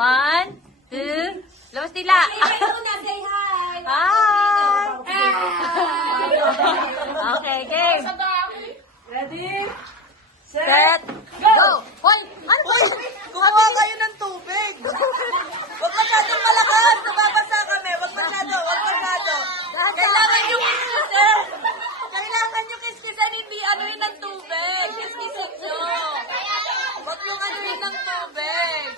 1, 2, labas nila. Say hi! Hi! Okay, game. Ready? Set, go! Hoy! Ano ba? Kumuha kayo ng tubig. Huwag masyadong malakas. Nababasa kami. Huwag masyado. Huwag masyado. Kailangan yung kiskisan. Kailangan yung kiskisan. Hindi anuhin ng tubig. Kiskisan nyo. Huwag yung anuhin ng tubig.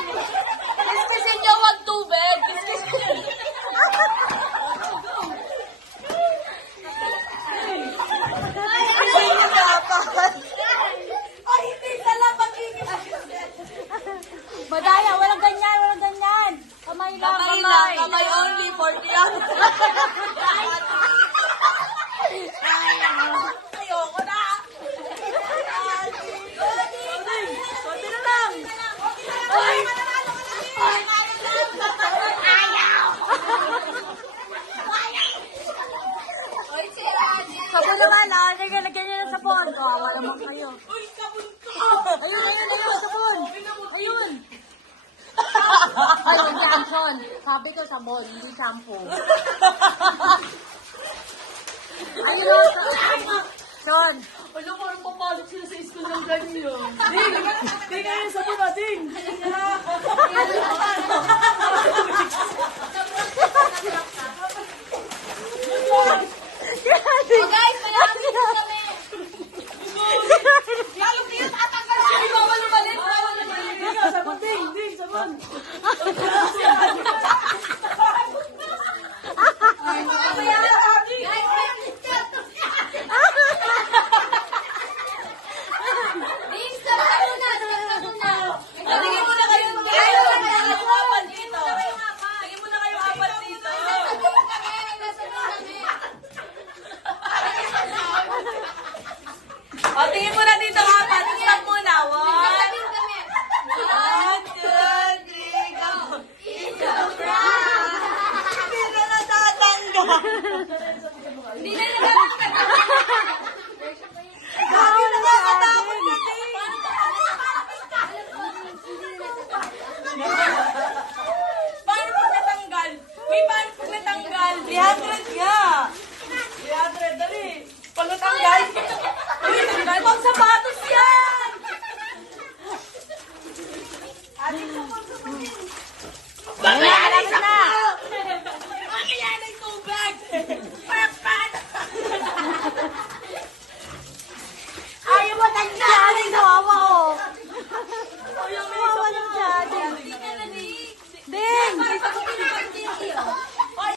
Kiskisin nyo. Huwag tubig. Kiskisin nyo. Ay, hindi sala pag-ikikisin. Madaya, walang ganyan, walang ganyan. Kamay lang, Kamay kamay. lang, kamay only for the Ayoko na. Konti na lang. Ay! Sabon naman, lagyan nyo na sabon. Kawawa naman kayo. Uy, sabon ko. Ayun, sabon. Ayun. Ay, yung shampoo. Sabi ko sabon, hindi shampoo. Ayun o, Sean. Wala, parang papasok sila sa school ng ganyan. Ding! Ding, ayun, sabon na, Ding! Guys, mayamin kami! Lalo kayo tatanggal siya! Bawal lumalit! Bawal lumalit! Ding, sabon, Ding! Ding, sabon! Tingin mo na kayo ng apat dito. Tingin mo na kayo apat dito. O, tingin mo na dito apat. Stop muna. 1, 2, 3, go. Hindi na natatanggal. Hindi na natatanggal. Sabi na nakakatakot na din. Paano pag natanggal? May paano pag natanggal? 300 nga. 300, dali. Pag natanggal, natanggal, pag sapatos yan. Ating sa pag sapatos. Malapit na. Ang kaya ng tubig.